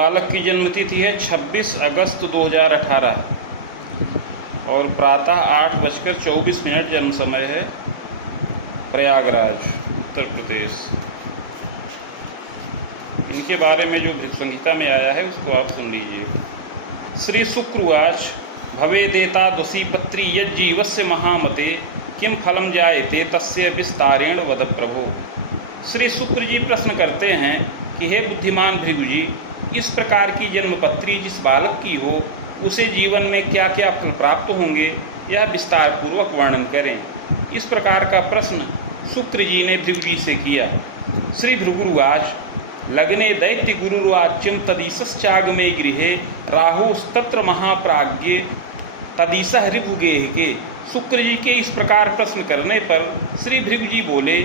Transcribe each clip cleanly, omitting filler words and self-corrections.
बालक की जन्मतिथि है 26 अगस्त 2018 और प्रातः 8:24 जन्म समय है, प्रयागराज, उत्तर प्रदेश। इनके बारे में जो भृगु संहिता में आया है उसको आप सुन लीजिए। श्री शुक्रवाच भवेदेता दुषीपत्री यज्जीवस्य महामते किम फलम जायते तस्य विस्तारेण वद प्रभो। श्री शुक्र जी प्रश्न करते हैं कि हे बुद्धिमान भृगु जी, इस प्रकार की जन्मपत्री जिस बालक की हो उसे जीवन में क्या क्या फल प्राप्त होंगे, यह विस्तार पूर्वक वर्णन करें। इस प्रकार का प्रश्न शुक्र जी ने भृगु जी से किया। श्री भृगुरुवाच लग्ने दैत्य गुरुर्वाच्यम तदीसश्चागमे गृहे राहुस्तत्र महाप्राज्ञे तदीसः ऋभुगेह के। शुक्र जी के इस प्रकार प्रश्न करने पर श्री भृगु जी बोले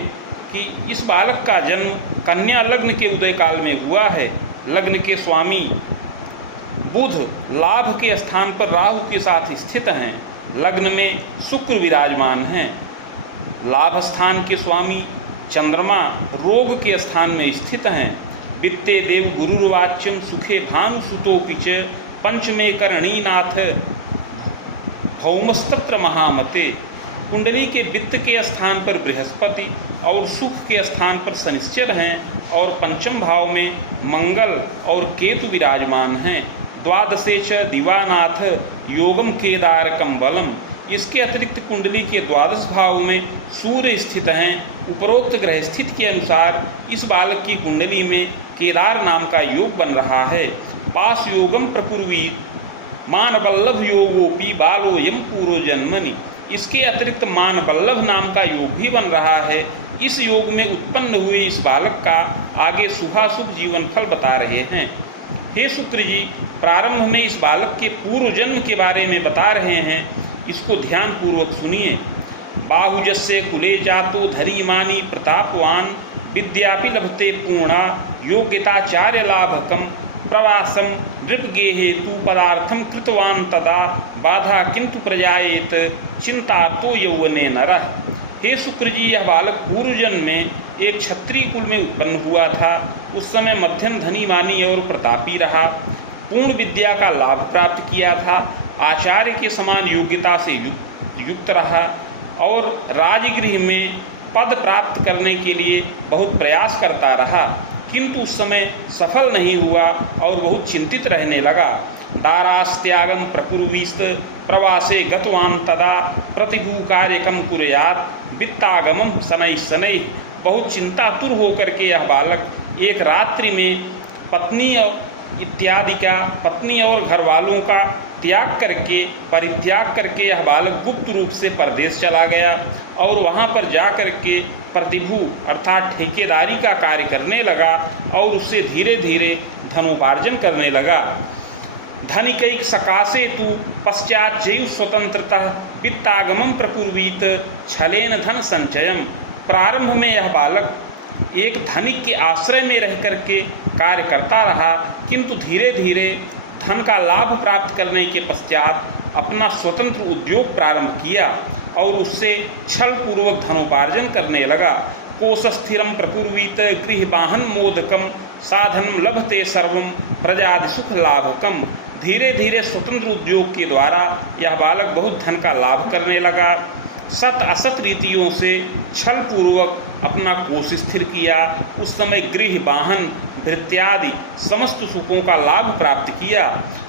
कि इस बालक का जन्म कन्या लग्न के उदय काल में हुआ है। लग्न के स्वामी बुध लाभ के स्थान पर राहु के साथ स्थित हैं। लग्न में शुक्र विराजमान हैं। लाभ स्थान के स्वामी चंद्रमा रोग के स्थान में स्थित हैं। वित्ते देव गुरुर्वाच्यम सुखे भानुसुतोपि च पंचमे करणीनाथ भौमस्तत्र महामते। कुंडली के वित्त के स्थान पर बृहस्पति और सुख के स्थान पर शनिश्चर हैं और पंचम भाव में मंगल और केतु विराजमान हैं। द्वादशे च दिवानाथ योगम केदारकम बलम। इसके अतिरिक्त कुंडली के द्वादश भाव में सूर्य स्थित हैं। उपरोक्त ग्रह स्थिति के अनुसार इस बालक की कुंडली में केदार नाम का योग बन रहा है। पास योगम प्रपूर्वी मानवल्लभ योगोपि बालो यम पूर्व जन्मनि। इसके अतिरिक्त मानवल्लभ नाम का योग भी बन रहा है। इस योग में उत्पन्न हुए इस बालक का आगे शुभाशुभ जीवन फल बता रहे हैं। हे शुक्र जी, प्रारंभ में इस बालक के पूर्व जन्म के बारे में बता रहे हैं, इसको ध्यान पूर्वक सुनिए। बाहुजस्य कुले जातो धरीमानी प्रतापवान विद्यापि लभते पूर्णा योग्यताचार्य लाभकम प्रवासम नृपगेहे तु पदार्थम कृतवान तदा बाधा किंतु प्रजाएत चिंता तो यौवने नरः। हे शुक्र जी, यह बालक पूर्व जन्म में एक क्षत्रिय कुल में उत्पन्न हुआ था। उस समय मध्यम धनीमानी और प्रतापी रहा। पूर्ण विद्या का लाभ प्राप्त किया था। आचार्य के समान योग्यता से युक्त रहा और राजगृह में पद प्राप्त करने के लिए बहुत प्रयास करता रहा, किंतु उस समय सफल नहीं हुआ और बहुत चिंतित रहने लगा। दारास्त्यागम प्रकुर्वीस्त प्रवासे गतवान तदा प्रतिभू कार्यकम कुर्यात वित्तागमम शनैः शनैः। बहुत चिंतातुर होकर के यह बालक एक रात्रि में पत्नी और घर वालों का परित्याग करके यह बालक गुप्त रूप से परदेश चला गया और वहाँ पर जा कर के प्रतिभू अर्थात ठेकेदारी का कार्य करने लगा और उससे धीरे धीरे धनोपार्जन करने लगा। धनिकैक सकाशे तु पश्चात जैव स्वतंत्रतः वित्तागमम प्रपूर्वीत छलेन धन संचयम। प्रारंभ में यह बालक एक धनिक के आश्रय में रह करके कार्य करता रहा, किंतु धीरे धीरे धन का लाभ प्राप्त करने के पश्चात अपना स्वतंत्र उद्योग प्रारंभ किया और उससे छल पूर्वक धनोपार्जन करने लगा। कोशस्थिरम प्रपूर्वीत गृहवाहन मोदकम साधनम लभते सर्वम प्रजादि सुख लाभकम। धीरे धीरे स्वतंत्र उद्योग के द्वारा यह बालक बहुत धन का लाभ करने लगा। सत असत रीतियों से छल पूर्वक अपना कोष स्थिर किया। उस समय गृह वाहन भृत्यादि समस्त सुखों का लाभ प्राप्त किया।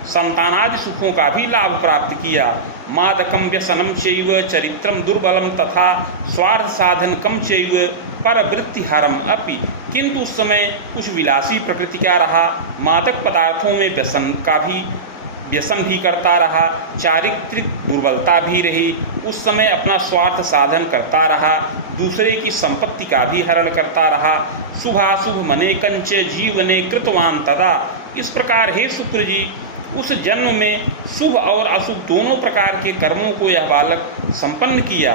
संतानादि सुखों का भी लाभ प्राप्त किया। मादकम व्यसनम चैव चरित्रम दुर्बलम तथा स्वार्थ साधन कम चैव परवृत्तिहरम अपि। किंतु उस समय कुछ विलासी प्रकृति का रहा। मादक पदार्थों में व्यसन भी करता रहा। चारित्रिक दुर्बलता भी रही। उस समय अपना स्वार्थ साधन करता रहा। दूसरे की संपत्ति का भी हरण करता रहा। शुभाशुभ मने कंच जीवने कृतवान तदा। इस प्रकार हे शुक्र जी, उस जन्म में शुभ और अशुभ दोनों प्रकार के कर्मों को यह बालक संपन्न किया।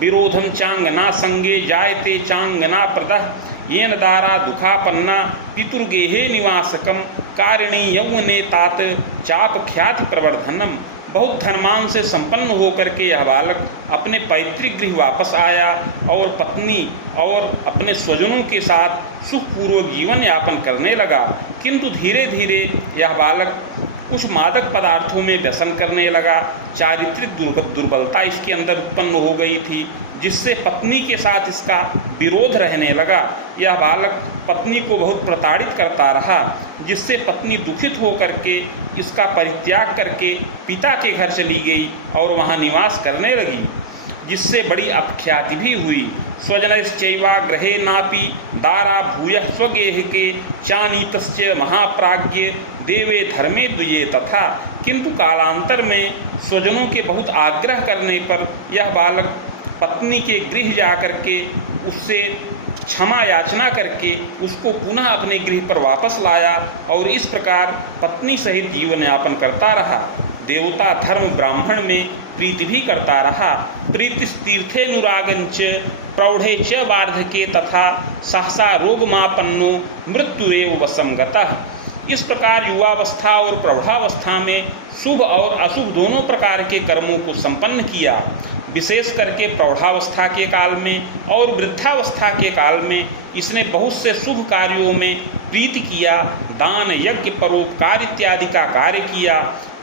विरोधम चांगना संगे जायते चांगना प्रदः येन दारा दुखापन्ना पितुर्गेहे निवासकम कारिणी यौवने तात चाप ख्याति प्रवर्धनम। बहुत धनमान से संपन्न होकर के यह बालक अपने पैतृक गृह वापस आया और पत्नी और अपने स्वजनों के साथ सुखपूर्वक जीवन यापन करने लगा। किंतु धीरे धीरे यह बालक कुछ मादक पदार्थों में व्यसन करने लगा। चारित्रिक दुर्बलता इसके अंदर उत्पन्न हो गई थी, जिससे पत्नी के साथ इसका विरोध रहने लगा। यह बालक पत्नी को बहुत प्रताड़ित करता रहा, जिससे पत्नी दुखित होकर के इसका परित्याग करके पिता के घर चली गई और वहाँ निवास करने लगी, जिससे बड़ी अपख्याति भी हुई। स्वजनश्चैवा गृहे नापि दारा भूयः स्वगेहके चानीतस्य महाप्राज्ञ देवे धर्मे द्विये तथा। किंतु कालांतर में स्वजनों के बहुत आग्रह करने पर यह बालक पत्नी के गृह जाकर के उससे क्षमा याचना करके उसको पुनः अपने गृह पर वापस लाया और इस प्रकार पत्नी सहित जीवन यापन करता रहा। देवता धर्म ब्राह्मण में प्रीति भी करता रहा। प्रीतिस्तीर्थेनुरागंच प्रौढ़े च वार्धके तथा सहसा रोगमापन्नो मृत्युरेव वशं गतः। इस प्रकार युवावस्था और प्रौढ़ावस्था में शुभ और अशुभ दोनों प्रकार के कर्मों को संपन्न किया। विशेष करके प्रौढ़ावस्था के काल में और वृद्धावस्था के काल में इसने बहुत से शुभ कार्यों में प्रीति किया, दान यज्ञ परोपकार इत्यादि का कार्य किया।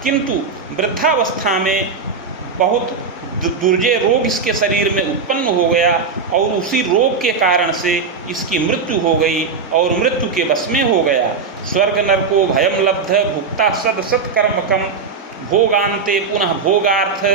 किंतु वृद्धावस्था में बहुत दुर्जय रोग इसके शरीर में उत्पन्न हो गया और उसी रोग के कारण से इसकी मृत्यु हो गई और मृत्यु के वश में हो गया। स्वर्ग नरको भयम लब्ध भुक्ता सद सत्कर्मकम भोगान्ते पुनः भोगार्थ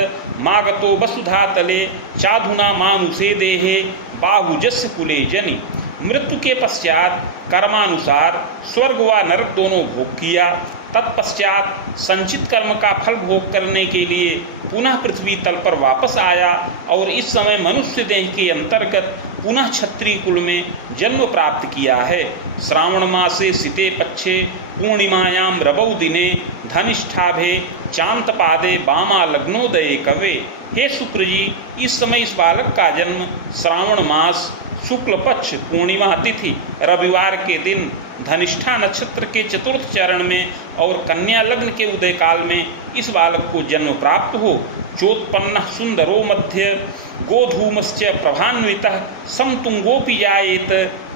मागतो वसुधा तले चाधुना मानुषे देहे बाहुजस्य कुले जनि। मृत्यु के पश्चात कर्मानुसार स्वर्ग व नरक दोनों भोग किया। तत्पश्चात संचित कर्म का फल भोग करने के लिए पुनः पृथ्वी तल पर वापस आया और इस समय मनुष्य देह के अंतर्गत पुनः क्षत्रिय कुल में जन्म प्राप्त किया है। श्रावण मासे सिते पक्षे पूर्णिमायाम रवौ दिने धनिष्ठाभे चांतपादे बामा लग्नोदये कवे। हे शुक्र जी, इस समय इस बालक का जन्म श्रावण मास शुक्ल पक्ष पूर्णिमा तिथि रविवार के दिन धनिष्ठा नक्षत्र के चतुर्थ चरण में और कन्या लग्न के उदय काल में इस बालक को जन्म प्राप्त हो। चोत्पन्न सुंदरो मध्य गोधूमश्च प्रभान्वितः समतुंगोपि जायेत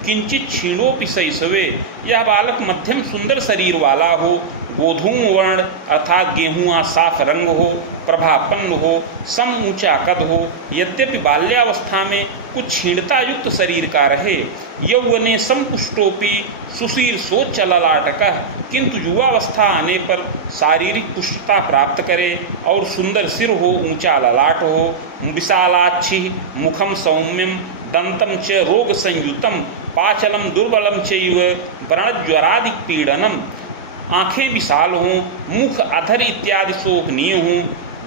किंचित क्षीणोपि शैशवे। यह बालक मध्यम सुंदर शरीर वाला हो, गोधूम वर्ण अर्थात गेहूँ साफ रंग हो, प्रभापन्न हो, सम ऊंचा कद हो। यद्यपि बाल्यावस्था में कुछ क्षीणता युक्त शरीर का रहे, यौवने समपुष्टोपि सुशीर सोच ललाटकः, किंतु युवावस्था आने पर शारीरिक पुष्टता प्राप्त करे और सुंदर सिर हो, ऊंचा ललाट हो, विशालाक्षि मुखम सौम्यम दंतम च रोग संयुतम पाचलम दुर्बलम चैव व्रणज्वरादि पीड़नम। आँखें विशाल हों, मुख अधर इत्यादि शोभनीय हों,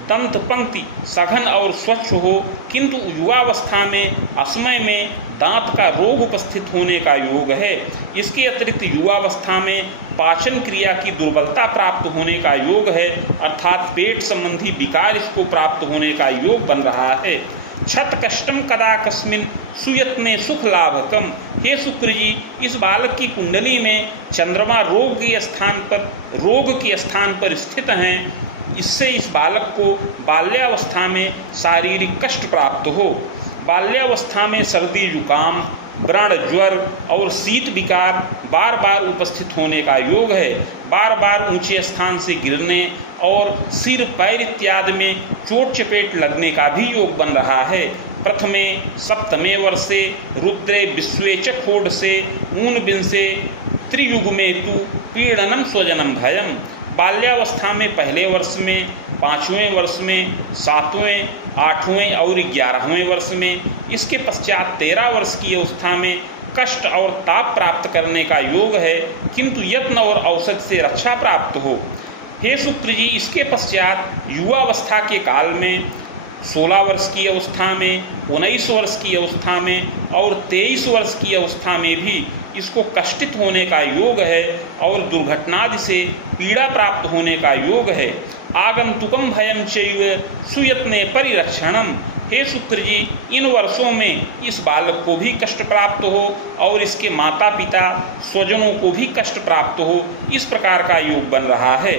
दंत पंक्ति सघन और स्वच्छ हो, किंतु युवावस्था में असमय में दांत का रोग उपस्थित होने का योग है। इसके अतिरिक्त युवावस्था में पाचन क्रिया की दुर्बलता प्राप्त होने का योग है, अर्थात पेट संबंधी विकार इसको प्राप्त होने का योग बन रहा है। छत कष्टम कदा कस्मिन सुयत्ने सुख लाभकम। हे शुक्र जी, इस बालक की कुंडली में चंद्रमा रोग के स्थान पर स्थित हैं। इससे इस बालक को बाल्यावस्था में शारीरिक कष्ट प्राप्त हो। बाल्यावस्था में सर्दी जुकाम व्रण ज्वर और शीत विकार बार बार उपस्थित होने का योग है। बार बार ऊंचे स्थान से गिरने और सिर पैर इत्यादि में चोट चपेट लगने का भी योग बन रहा है। प्रथमे सप्तमे वर्षे रुद्रे विश्वे च खोडसे ऊनविंशे त्रियुगमे तु पीड़नम स्वजनम भयम। बाल्यावस्था में पहले वर्ष में, 5वें वर्ष में, 7वें, 8वें और 11वें वर्ष में, इसके पश्चात 13 वर्ष की अवस्था में कष्ट और ताप प्राप्त करने का योग है, किंतु यत्न और औषध से रक्षा प्राप्त हो। हे शुक्र जी, इसके पश्चात युवावस्था के काल में 16 वर्ष की अवस्था में, 19 वर्ष की अवस्था में और 23 वर्ष की अवस्था में भी इसको कष्टित होने का योग है और दुर्घटनादि से पीड़ा प्राप्त होने का योग है। आगंतुकम भयम चैव सुयत्ने परिरक्षणम। हे शुक्र जी, इन वर्षों में इस बालक को भी कष्ट प्राप्त हो और इसके माता पिता स्वजनों को भी कष्ट प्राप्त हो, इस प्रकार का योग बन रहा है।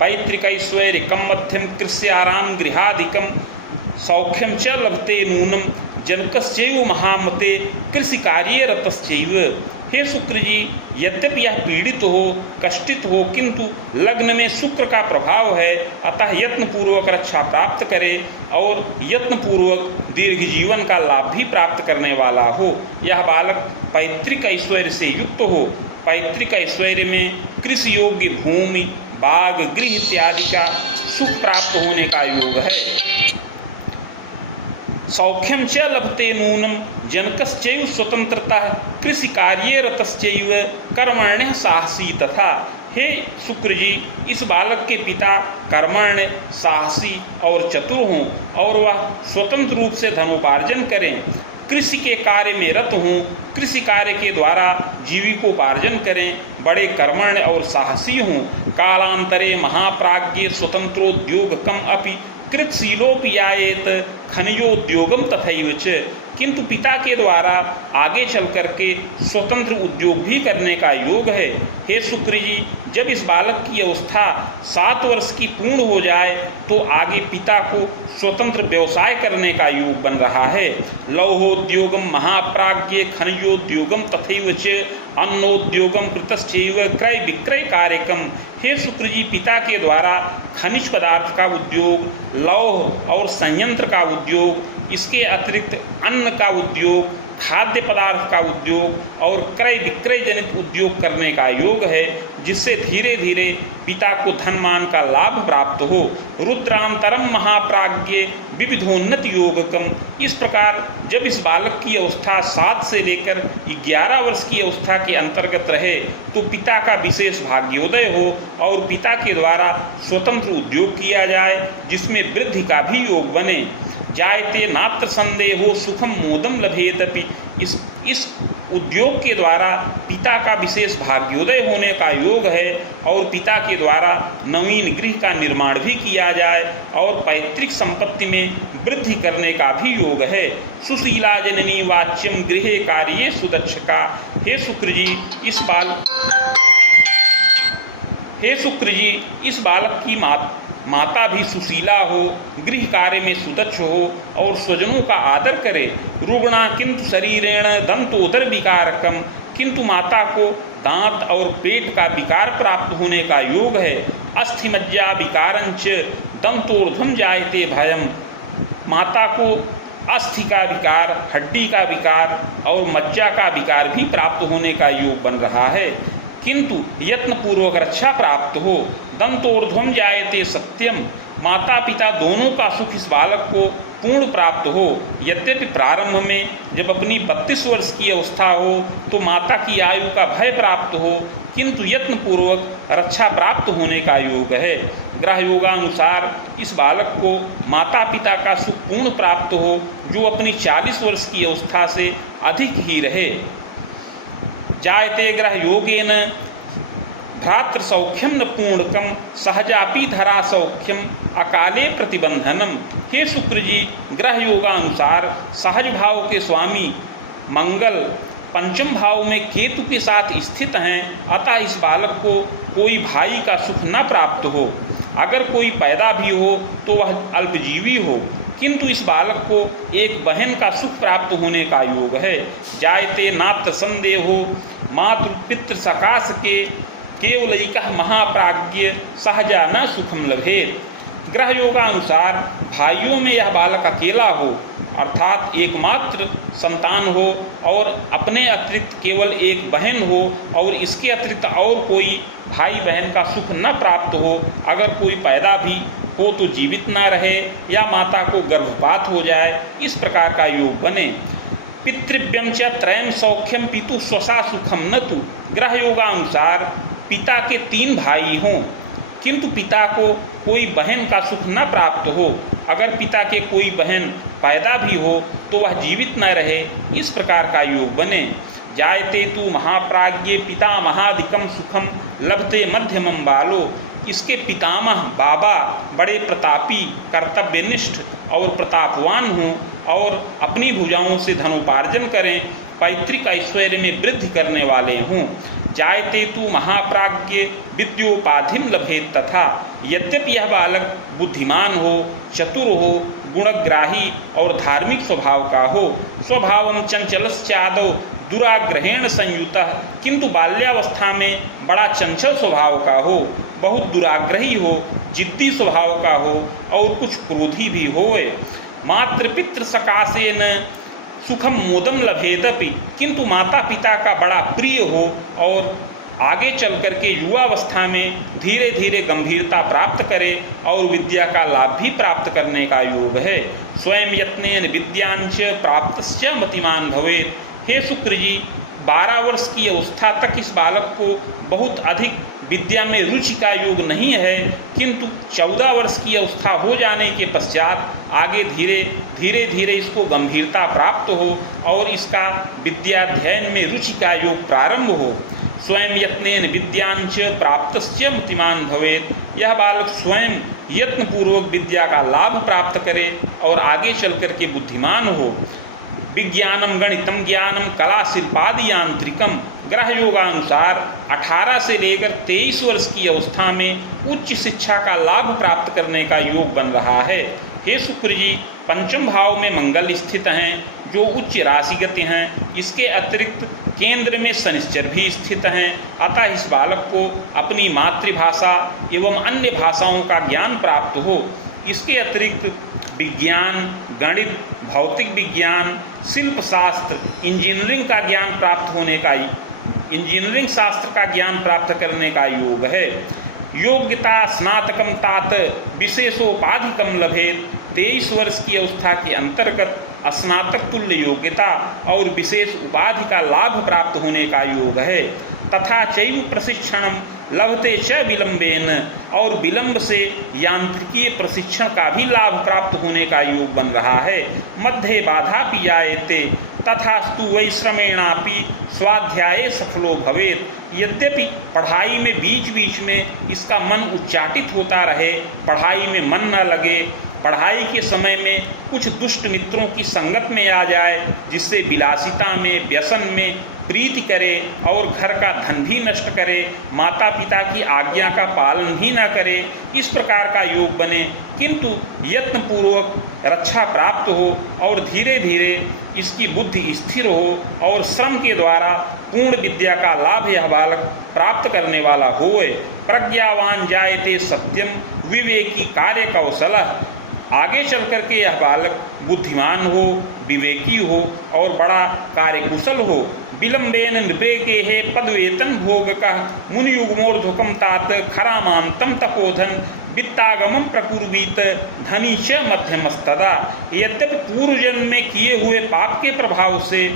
पैतृकैश्वर्यकं मध्यम कृष्याराम गृहादिकं सौख्यम च लभते नूनम जनकश्चैव महामते कृषि कार्ये रतश्चैव। हे शुक्र जी, यद्यपि यह पीड़ित हो, कष्टित हो, किंतु लग्न में शुक्र का प्रभाव है, अतः यत्नपूर्वक रक्षा प्राप्त करे और यत्नपूर्वक दीर्घ जीवन का लाभ भी प्राप्त करने वाला हो। यह बालक पैतृक ऐश्वर्य से युक्त हो। पैतृक ऐश्वर्य में कृषि योग्य भूमि, बाग, गृह इत्यादि का सुख प्राप्त होने का योग है। सौख्यम च लभते नूनम जनकश्चैव स्वतंत्रता कृषि कार्ये रतश्चैव कर्मण्य साहसी तथा। हे शुक्र जी, इस बालक के पिता कर्मण्य, साहसी और चतुर हों और वह स्वतंत्र रूप से धनोपार्जन करें, कृषि के कार्य में रत हों, कृषि कार्य के द्वारा जीविकोपार्जन करें, बड़े कर्मण्य और साहसी हों, कालांतरे महाप्राज्ञ स्वतंत्रोद्योगकम अपि कृतशीलोपि आयेत खनिजोद्योगम तथैव च। किंतु पिता के द्वारा आगे चल करके स्वतंत्र उद्योग भी करने का योग है। हे शुक्र जी, जब इस बालक की अवस्था 7 वर्ष की पूर्ण हो जाए तो आगे पिता को स्वतंत्र व्यवसाय करने का योग बन रहा है। लौहोद्योगम महाप्राज्ञ खनिजोद्योगम तथैव च अन्नोद्योगम कृतश्चैव क्रय विक्रय कार्यकम। हे शुक्र जी, पिता के द्वारा खनिज पदार्थ का उद्योग, लौह और संयंत्र का उद्योग, इसके अतिरिक्त अन्न का उद्योग, खाद्य पदार्थ का उद्योग और क्रय विक्रय जनित उद्योग करने का योग है, जिससे धीरे धीरे पिता को धनमान का लाभ प्राप्त हो। रुद्रांतरम महाप्राज्ञ विविधोन्नत योगकम। इस प्रकार जब इस बालक की अवस्था 7 से लेकर 11 वर्ष की अवस्था के अंतर्गत रहे तो पिता का विशेष भाग्योदय हो और पिता के द्वारा स्वतंत्र उद्योग किया जाए, जिसमें वृद्धि का भी योग बने। जायते नात्र संदेहो सुखम मोदम लभेतपि। इस उद्योग के द्वारा पिता का विशेष भाग्योदय होने का योग है और पिता के द्वारा नवीन गृह का निर्माण भी किया जाए और पैतृक संपत्ति में वृद्धि करने का भी योग है। सुशीला जननी वाच्यम गृहे कार्ये सुदक्षका। हे शुक्र जी, इस बालक की माता भी सुशीला हो, गृह कार्य में सुदक्ष हो और स्वजनों का आदर करे। रुग्णा किंतु शरीरेण दंतोदर विकारकम। किंतु माता को दांत और पेट का विकार प्राप्त होने का योग है। अस्थिमज्जा विकारंच दंतोर्ध्वम जायते भयम। माता को अस्थि का विकार, हड्डी का विकार और मज्जा का विकार भी प्राप्त होने का योग बन रहा है, किंतु यत्नपूर्वक रक्षा प्राप्त हो। दंतोर्ध्वम जायते सत्यम। माता पिता दोनों का सुख इस बालक को पूर्ण प्राप्त हो। यद्यपि प्रारंभ में जब अपनी 32 वर्ष की अवस्था हो तो माता की आयु का भय प्राप्त हो, किंतु यत्नपूर्वक रक्षा प्राप्त होने का योग है। ग्रह योगानुसार इस बालक को माता पिता का सुख पूर्ण प्राप्त हो, जो अपनी 40 वर्ष की अवस्था से अधिक ही रहे। जायते ग्रह योगेन भ्रातृ सौख्यम न पूर्णकम सहजापि धरा सौख्यम अकाले प्रतिबंधनम। हे शुक्र जी, ग्रह योगानुसार सहज भाव के स्वामी मंगल पंचम भाव में केतु के साथ स्थित हैं, अतः इस बालक को कोई भाई का सुख न प्राप्त हो। अगर कोई पैदा भी हो तो वह अल्पजीवी हो, किंतु इस बालक को एक बहन का सुख प्राप्त होने का योग है। जायते नात्र संदेहो मातृ पितृ सकाश के केवलैकः महाप्राज्ञ सहजा न सुखम लभेत। ग्रह योगानुसार भाइयों में यह बालक अकेला हो, अर्थात एकमात्र संतान हो और अपने अतिरिक्त केवल एक बहन हो और इसके अतिरिक्त और कोई भाई बहन का सुख न प्राप्त हो। अगर कोई पैदा भी हो तो जीवित न रहे या माता को गर्भपात हो जाए, इस प्रकार का योग बने। पितृव्यम च त्रयम सौख्यम पितु स्वसा सुखम न तु। ग्रह योगानुसार पिता के 3 भाई हों, किंतु पिता को कोई बहन का सुख न प्राप्त हो। अगर पिता के कोई बहन पैदा भी हो तो वह जीवित न रहे, इस प्रकार का योग बने। जायते तु महाप्राज्ञे पिता महाधिकम सुखम लभते मध्यमम बालो। इसके पितामह बाबा बड़े प्रतापी, कर्तव्यनिष्ठ और प्रतापवान हों और अपनी भुजाओं से धनोपार्जन करें, पैतृक ऐश्वर्य में वृद्धि करने वाले हों। जायते तु महाप्राज्ञ विद्योपाधिम लभेत तथा। यद्यपि यह बालक बुद्धिमान हो, चतुर हो, गुणग्राही और धार्मिक स्वभाव का हो, स्वभावम चंचलश्चादौ दुराग्रहेण संयुतः, किंतु बाल्यावस्था में बड़ा चंचल स्वभाव का हो, बहुत दुराग्रही हो, जिद्दी स्वभाव का हो और कुछ क्रोधी भी होए। मातृपितृ सकाशेन सुखम मोदम लभेदपि, किंतु माता पिता का बड़ा प्रिय हो और आगे चल कर के युवावस्था में धीरे धीरे गंभीरता प्राप्त करे और विद्या का लाभ भी प्राप्त करने का योग है। स्वयं यत्नेन विद्यांच प्राप्तश्च मतिमान भवेत्। हे शुक्र जी, 12 वर्ष की अवस्था तक इस बालक को बहुत अधिक विद्या में रुचि का योग नहीं है, किंतु 14 वर्ष की अवस्था हो जाने के पश्चात आगे धीरे धीरे इसको गंभीरता प्राप्त हो और इसका विद्याध्ययन में रुचि का योग प्रारंभ हो। स्वयं यत्नेन विद्यांच प्राप्तश्च मतिमान भवेत्। यह बालक स्वयं यत्नपूर्वक विद्या का लाभ प्राप्त करे और आगे चल कर के बुद्धिमान हो। विज्ञानम गणितम ज्ञानम कला शिल्पादि यांत्रिकम। ग्रह योगानुसार 18 से लेकर 23 वर्ष की अवस्था में उच्च शिक्षा का लाभ प्राप्त करने का योग बन रहा है। हे शुक्र जी, पंचम भाव में मंगल स्थित हैं जो उच्च राशिगति हैं। इसके अतिरिक्त केंद्र में शनिश्चर भी स्थित हैं। अतः इस बालक को अपनी मातृभाषा एवं अन्य भाषाओं का ज्ञान प्राप्त हो। इसके अतिरिक्त विज्ञान, गणित, भौतिक विज्ञान, शिल्प शास्त्र, इंजीनियरिंग का ज्ञान प्राप्त होने का, इंजीनियरिंग शास्त्र का ज्ञान प्राप्त करने का योग है। योग्यता स्नातकम तात विशेषोपाधिकम लभेत। 23 वर्ष की अवस्था के अंतर्गत स्नातक तुल्य योग्यता और विशेष उपाधि का लाभ प्राप्त होने का योग है। तथा चैव प्रशिक्षणम लभते च विलंबेन, और विलंब से यांत्रिकीय प्रशिक्षण का भी लाभ प्राप्त होने का योग बन रहा है। मध्य बाधा भी जायते तथास्तु वैश्रमेणापि स्वाध्याये सफलो भवेत्। यद्यपि पढ़ाई में बीच बीच में इसका मन उच्चाटित होता रहे, पढ़ाई में मन न लगे, पढ़ाई के समय में कुछ दुष्ट मित्रों की संगत में आ जाए जिससे विलासिता में, व्यसन में प्रीति करे और घर का धन भी नष्ट करे, माता पिता की आज्ञा का पालन भी न करे, इस प्रकार का योग बने, किंतु यत्नपूर्वक रक्षा प्राप्त हो और धीरे धीरे इसकी बुद्धि स्थिर हो और श्रम के द्वारा पूर्ण विद्या का लाभ यह बालक प्राप्त करने वाला होए। प्रज्ञावान जायते सत्यम विवेकी कार्य कौशलः। आगे चल कर के यह बालक बुद्धिमान हो, विवेकी हो और बड़ा कार्यकुशल हो। विलंबेन नृपेके पदवेतन भोगकः मुनियुग्मोर्ध्वकम तात खरामांतम तपोधन वित्तागमम प्रकुर्वीत धनी च मध्यमस्तदा। यद्यपि पूर्व जन्म में किए हुए पाप के प्रभाव से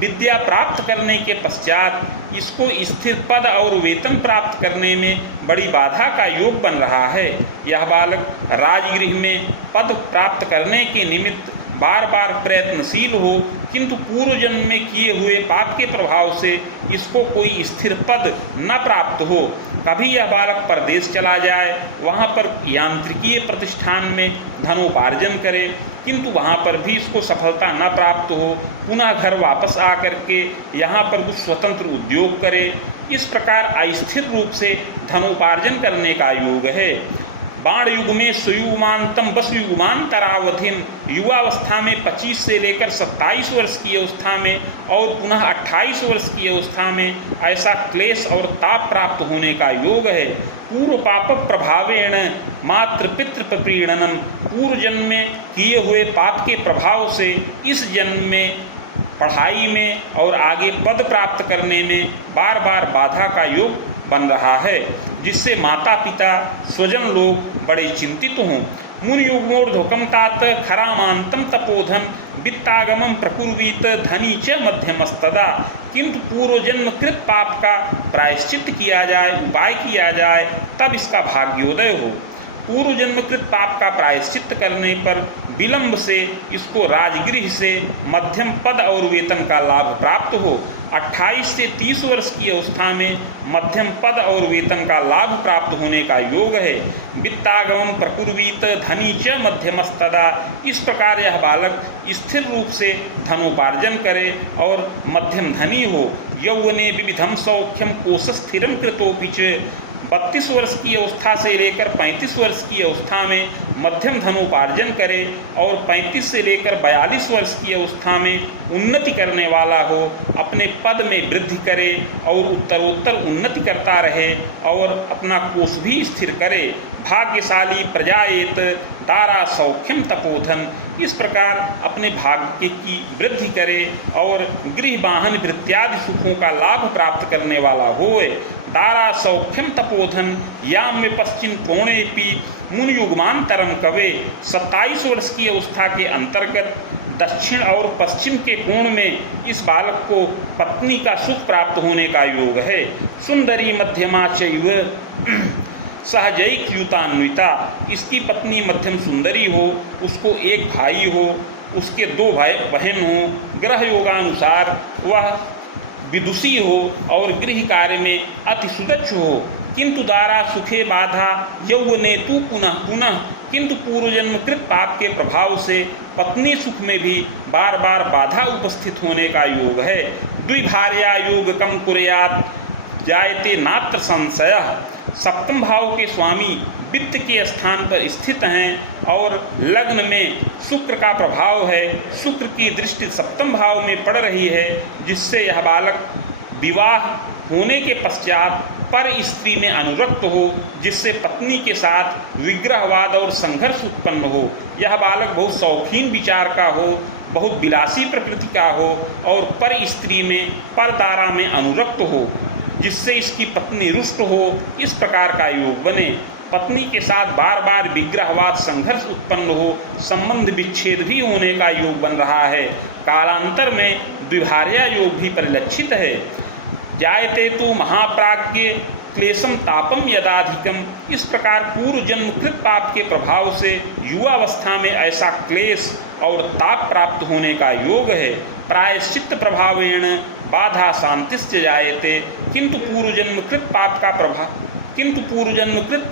विद्या प्राप्त करने के पश्चात इसको स्थिर पद और वेतन प्राप्त करने में बड़ी बाधा का योग बन रहा है। यह बालक राजगृह में पद प्राप्त करने के निमित्त बार बार प्रयत्नशील हो, किंतु पूर्व जन्म में किए हुए पाप के प्रभाव से इसको कोई स्थिर पद न प्राप्त हो। कभी यह बालक परदेश चला जाए, वहाँ पर यांत्रिकीय प्रतिष्ठान में धनोपार्जन करे, किंतु वहाँ पर भी इसको सफलता न प्राप्त हो, पुनः घर वापस आकर के यहाँ पर कुछ स्वतंत्र उद्योग करे। इस प्रकार अस्थिर रूप से धनोपार्जन करने का योग है। बाण युग में सुयुगमांतम वसुयुगमांतरावधिम। युवावस्था में 25 से लेकर 27 वर्ष की अवस्था में और पुनः 28 वर्ष की अवस्था में ऐसा क्लेश और ताप प्राप्त होने का योग है। पूर्व पाप प्रभावेण मातृ पितृ प्रीणनम। पूर्व जन्म में किए हुए पाप के प्रभाव से इस जन्म में पढ़ाई में और आगे पद प्राप्त करने में बार बार बाधा का योग बन रहा है, जिससे माता पिता स्वजन लोग बड़े चिंतित हों। मुनि युग्मोर्ध्वकम तात खरामांतम तपोधन वित्तागमम प्रकुर्वीत धनी च मध्यमस्तदा। किंतु पूर्व जन्म कृत पाप का प्रायश्चित किया जाए, उपाय किया जाए, तब इसका भाग्योदय हो। पूर्व जन्मकृत पाप का प्रायश्चित करने पर विलंब से इसको राजगृह से मध्यम पद और वेतन का लाभ प्राप्त हो। 28 से 30 वर्ष की अवस्था में मध्यम पद और वेतन का लाभ प्राप्त होने का योग है। वित्तागमन प्रकुर्वीत धनी च मध्यमस्तदा, इस प्रकार यह बालक स्थिर रूप से धनोपार्जन करे और मध्यम धनी हो। यौवने विविधम सौख्यम कोश स्थिरम कृतोपि च, 32 वर्ष की अवस्था से लेकर 35 वर्ष की अवस्था में मध्यम धनोपार्जन करे और 35 से लेकर 42 वर्ष की अवस्था में उन्नति करने वाला हो, अपने पद में वृद्धि करे और उत्तरोत्तर उन्नति करता रहे और अपना कोष भी स्थिर करे। भाग्यशाली प्रजाएत दारा सौख्यम तपोधन, इस प्रकार अपने भाग्य की वृद्धि करे और गृह वाहन वृत्त्यादि सुखों का लाभ प्राप्त करने वाला होए। दारा सौख्यम तपोधन याम में पश्चिम कोणेपि मुनियुग्मांतरम कवे, 27 वर्ष की अवस्था के अंतर्गत दक्षिण और पश्चिम के कोण में इस बालक को पत्नी का सुख प्राप्त होने का योग है। सुंदरी मध्यमा चैव सहजैक्युतान्विता, इसकी पत्नी मध्यम सुंदरी हो, उसको एक भाई हो, उसके 2 भाई बहन हो, ग्रह योगानुसार वह विदुषी हो और गृह कार्य में अति सुदक्ष हो। किंतु दारा सुखे बाधा यौवने तु पुनः पुनः, किंतु पूर्वजन्मकृत पाप के प्रभाव से पत्नी सुख में भी बार बार बाधा उपस्थित होने का योग है। द्विभार्या योग कम कुर्यात् जायते नात्र संशय, सप्तम भाव के स्वामी वित्त के स्थान पर स्थित हैं और लग्न में शुक्र का प्रभाव है, शुक्र की दृष्टि सप्तम भाव में पड़ रही है, जिससे यह बालक विवाह होने के पश्चात पर स्त्री में अनुरक्त हो, जिससे पत्नी के साथ विग्रहवाद और संघर्ष उत्पन्न हो। यह बालक बहुत शौकीन विचार का हो, बहुत विलासी प्रकृति का हो और पर स्त्री में परदारा में अनुरक्त हो, जिससे इसकी पत्नी रुष्ट हो, इस प्रकार का योग बने। पत्नी के साथ बार बार विग्रहवाद संघर्ष उत्पन्न हो, संबंध विच्छेद भी होने का योग बन रहा है। कालांतर में द्विभार्या योग भी परिलक्षित है। जायते तो महाप्राज्ञ क्लेशम तापम यदाधिकम, इस प्रकार पूर्व जन्मकृत पाप के प्रभाव से युवावस्था में ऐसा क्लेश और ताप प्राप्त होने का योग है। प्रायश्चित्त प्रभावेण बाधा शांतिश्च जायते, किंतु पूर्वजन्मकृत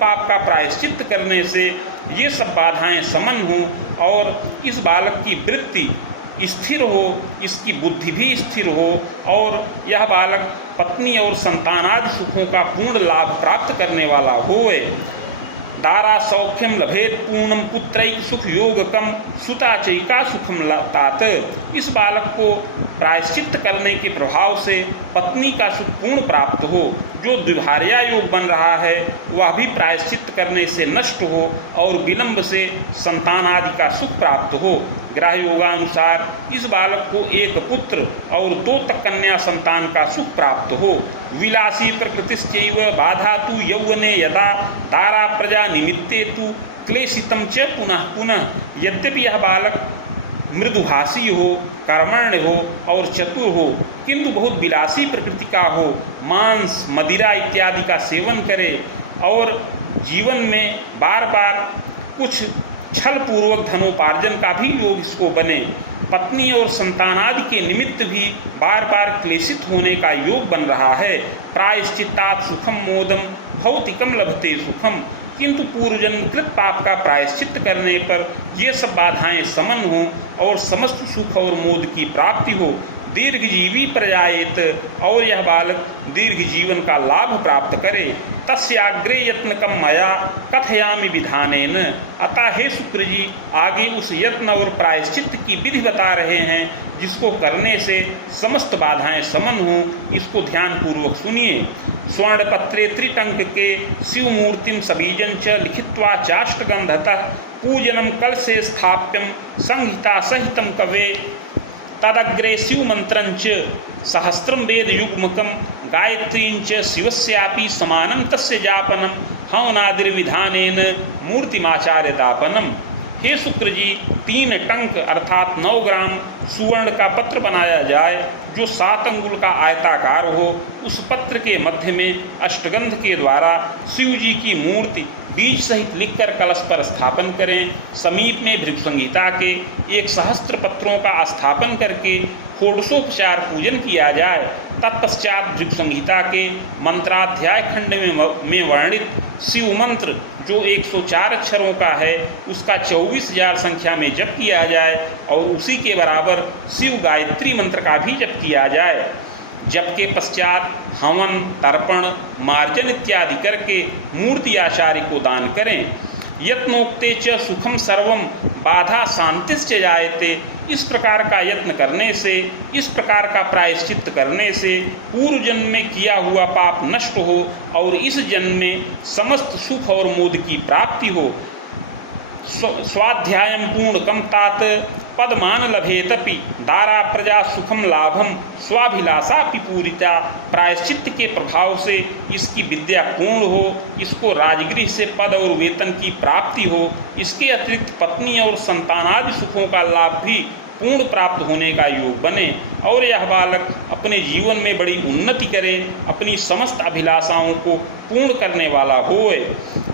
पाप का प्रायश्चित्त करने से ये सब बाधाएं समन हों और इस बालक की वृत्ति स्थिर हो, इसकी बुद्धि भी स्थिर हो और यह बालक पत्नी और संतानादि सुखों का पूर्ण लाभ प्राप्त करने वाला होए। दारा सौख्यम लभेत पूर्णम पुत्रैक सुख योगकम सुताचैका सुखम तात, इस बालक को प्रायश्चित्त करने के प्रभाव से पत्नी का सुख पूर्ण प्राप्त हो। जो द्विभार्या योग बन रहा है वह भी प्रायश्चित्त करने से नष्ट हो और विलंब से संतान आदि का सुख प्राप्त हो। ग्रह योगानुसार इस बालक को एक पुत्र और 2 कन्या संतान का सुख प्राप्त हो। विलासी प्रकृतिश्चैव बाधा तु यौवने यदा दारा प्रजा निमित्ते तु क्लेशितम च पुनः पुनः, यद्यपि यह बालक मृदुभाषी हो, कर्मण्य हो और चतुर हो, किंतु बहुत विलासी प्रकृति का हो, मांस मदिरा इत्यादि का सेवन करे और जीवन में बार बार कुछ छल पूर्वक धनोपार्जन का भी योग इसको बने। पत्नी और संतानादि के निमित्त भी बार बार क्लेशित होने का योग बन रहा है। प्रायश्चित्तात् सुखम मोदम भौतिकम लभते सुखम, किंतु पूर्वजन्मकृत पाप का प्रायश्चित्त करने पर ये सब बाधाएं समन हों और समस्त सुख और मोद की प्राप्ति हो। दीर्घजीवी प्रजाएत, और यह बालक दीर्घ जीवन का लाभ प्राप्त करे। तस्याग्रे यत्नकम मया कथयामि विधानेन, अतः हे शुक्र जी आगे उस यत्न और प्रायश्चित्त की विधि बता रहे हैं जिसको करने से समस्त बाधाएं समन हों। इसको ध्यान पूर्वक सुनिए। स्वर्णपत्रे त्रिटंक के शिव मूर्तिम सबीजं च लिखित्वा चाष्टगंधतः पूजनम कलशे स्थाप्यम संहिता सहितम कवे तदग्रे शिव मंत्रंच सहस्त्रम वेद युग्मकम गायत्रींच शिवस्यापि समानं तस्य जापनम हवनादिर्विधानेन मूर्तिमाचार्य दापनम। हे शुक्र जी 3 टंक अर्थात 9 ग्राम सुवर्ण का पत्र बनाया जाए जो 7 अंगुल का आयताकार हो। उस पत्र के मध्य में अष्टगंध के द्वारा शिव जी की मूर्ति बीज सहित लिखकर कलश पर स्थापन करें। समीप में भृगु संहिता के 1 सहस्त्र पत्रों का स्थापन करके षोडशोपचार पूजन किया जाए। तत्पश्चात भृगु संहिता के मंत्राध्याय खंड में वर्णित शिव मंत्र जो 104 अक्षरों का है उसका 24,000 संख्या में जप किया जाए और उसी के बराबर शिव गायत्री मंत्र का भी जप किया जाए। जप के पश्चात हवन, तर्पण, मार्जन इत्यादि करके मूर्ति आचार्य को दान करें। यत्नोक्ते च सुखम सर्वम बाधा शांतिश्च जायते। इस प्रकार का यत्न करने से, इस प्रकार का प्रायश्चित्त करने से पूर्व जन्म में किया हुआ पाप नष्ट हो और इस जन्म में समस्त सुख और मोद की प्राप्ति हो। स्वाध्यायम पूर्णकम तात पदमान लभेतपि दारा प्रजा सुखम लाभम स्वाभिलाषा पिपूरिता। प्रायश्चित्त के प्रभाव से इसकी विद्या पूर्ण हो, इसको राजगृह से पद और वेतन की प्राप्ति हो, इसके अतिरिक्त पत्नी और संतानादि सुखों का लाभ भी पूर्ण प्राप्त होने का योग बने और यह बालक अपने जीवन में बड़ी उन्नति करे, अपनी समस्त अभिलाषाओं को पूर्ण करने वाला होए।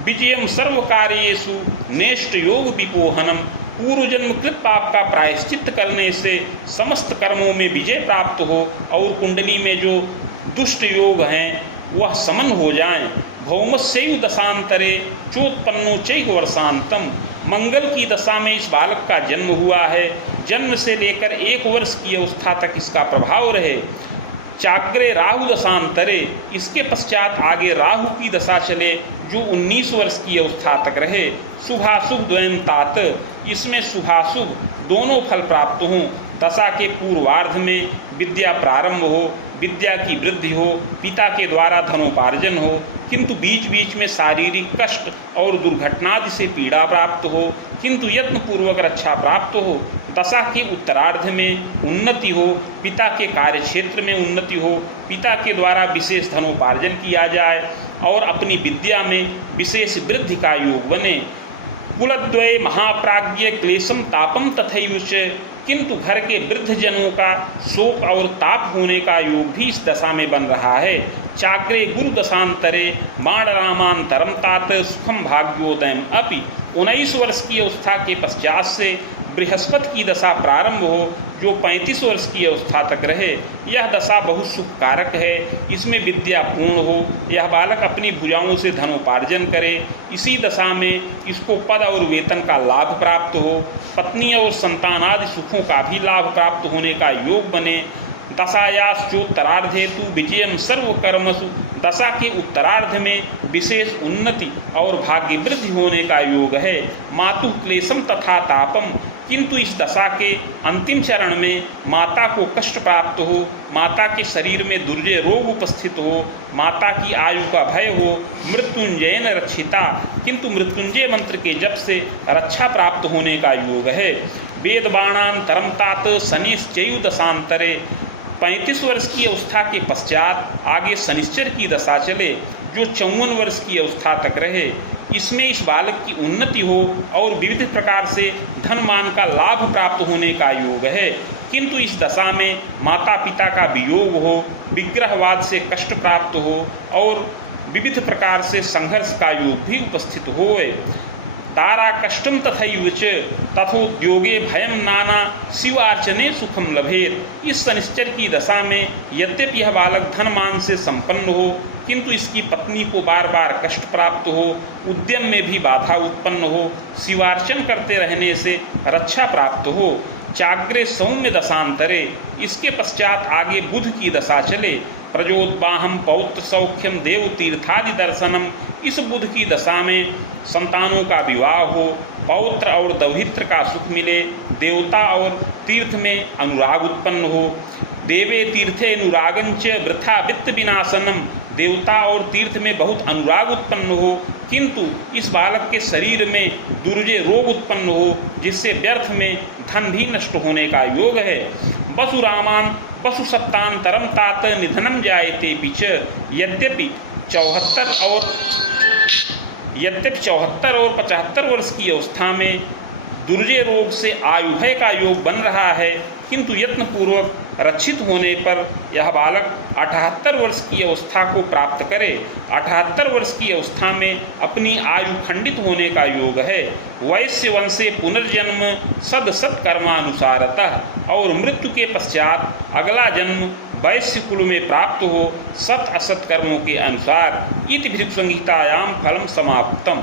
विजयम सर्व कार्येषु नेष्ट योग विपोहनम। पूर्व जन्म कृत पाप का प्रायश्चित्त करने से समस्त कर्मों में विजय प्राप्त हो और कुंडली में जो दुष्ट योग हैं वह समन हो जाएं। भौमस्यैव दशांतरे चोत्पन्नो चैव वर्षांतम। मंगल की दशा में इस बालक का जन्म हुआ है। जन्म से लेकर 1 वर्ष की अवस्था तक इसका प्रभाव रहे। चाग्रे राहु दशांतरे, इसके पश्चात आगे राहु की दशा चले जो 19 वर्ष की अवस्था तक रहे। शुभाशुभ द्वयं तात, इसमें शुभाशुभ दोनों फल प्राप्त हों। दशा के पूर्वार्ध में विद्या प्रारंभ हो, विद्या की वृद्धि हो, पिता के द्वारा धनोपार्जन हो, किंतु बीच बीच में शारीरिक कष्ट और दुर्घटनादि से पीड़ा प्राप्त हो, किंतु यत्नपूर्वक रक्षा प्राप्त हो। दशा के उत्तरार्ध में उन्नति हो, पिता के कार्यक्षेत्र में उन्नति हो, पिता के द्वारा विशेष धनोपार्जन किया जाए और अपनी विद्या में विशेष वृद्धि का योग बने। कुलद्वय महाप्राज्ञ क्लेशम तापम तथैव च, किंतु घर के वृद्ध जनों का शोक और ताप होने का योग भी इस दशा में बन रहा है। चाग्रे गुरु दशांतरे बाणरामांतरम तात सुखम भाग्योदयम अपि। 19 वर्ष की अवस्था के पश्चात से बृहस्पति की दशा प्रारंभ हो जो 35 वर्ष की अवस्था तक रहे। यह दशा बहुत सुखकारक है। इसमें विद्या पूर्ण हो, यह बालक अपनी भुजाओं से धनोपार्जन करे। इसी दशा में इसको पद और वेतन का लाभ प्राप्त हो, पत्नी और संतान आदि सुखों का भी लाभ प्राप्त होने का योग बने। दशायाश्चोत्तरार्धेतु विजयम सर्वकर्मसु, दशा के उत्तरार्ध में विशेष उन्नति और भाग्य वृद्धि होने का योग है। मातु क्लेशम तथा तापम, किंतु इस दशा के अंतिम चरण में माता को कष्ट प्राप्त हो, माता के शरीर में दुर्जय रोग उपस्थित हो, माता की आयु का भय हो। मृत्युंजयन रक्षिता, किंतु मृत्युंजय मंत्र के जप से रक्षा प्राप्त होने का योग है। वेदबाणांतरम तात शनिश्चैव दशांतरे, 35 वर्ष की अवस्था के पश्चात आगे शनिश्चर की दशा चले जो 54 वर्ष की अवस्था तक रहे। इसमें इस बालक की उन्नति हो और विविध प्रकार से धन मान का लाभ प्राप्त होने का योग है, किंतु इस दशा में माता पिता का वियोग हो, विग्रहवाद से कष्ट प्राप्त हो और विविध प्रकार से संघर्ष का योग भी उपस्थित होए। तारा कष्टम तथैव च तथोद्योगे भयम नाना शिवार्चने सुखम लभेत। इस शनिश्चर की दशा में यद्यपि यह बालक धनमान से संपन्न हो, किंतु इसकी पत्नी को बार बार कष्ट प्राप्त हो, उद्यम में भी बाधा उत्पन्न हो, शिवार्चन करते रहने से रक्षा प्राप्त हो। चाग्रे सौम्य दशांतरे, इसके पश्चात आगे बुध की दशा चले। प्रजोद्वाहम पौत्र सौख्यम देव तीर्थादि दर्शनम, इस बुध की दशा में संतानों का विवाह हो, पौत्र और दौहित्र का सुख मिले, देवता और तीर्थ में अनुराग उत्पन्न हो। देवे तीर्थे अनुरागंच वृथा वित्त विनाशनम, देवता और तीर्थ में बहुत अनुराग उत्पन्न हो, किंतु इस बालक के शरीर में दुर्जय रोग उत्पन्न हो जिससे व्यर्थ में धन भी नष्ट होने का योग है। वसुरामान पशु सप्तांतरम तात निधनम जायते पिच, यद्यपि 74 और 75 वर्ष की अवस्था में दुर्जय रोग से आयुभय का योग बन रहा है, किंतु यत्नपूर्वक रक्षित होने पर यह बालक 78 वर्ष की अवस्था को प्राप्त करे। 78 वर्ष की अवस्था में अपनी आयु खंडित होने का योग है। वैश्य वंशे पुनर्जन्म सद सत कर्मानुसारतः, और मृत्यु के पश्चात अगला जन्म वैश्य कुल में प्राप्त हो सत असत कर्मों के अनुसार। इति भिक्षुसंहितायां फलम समाप्तम।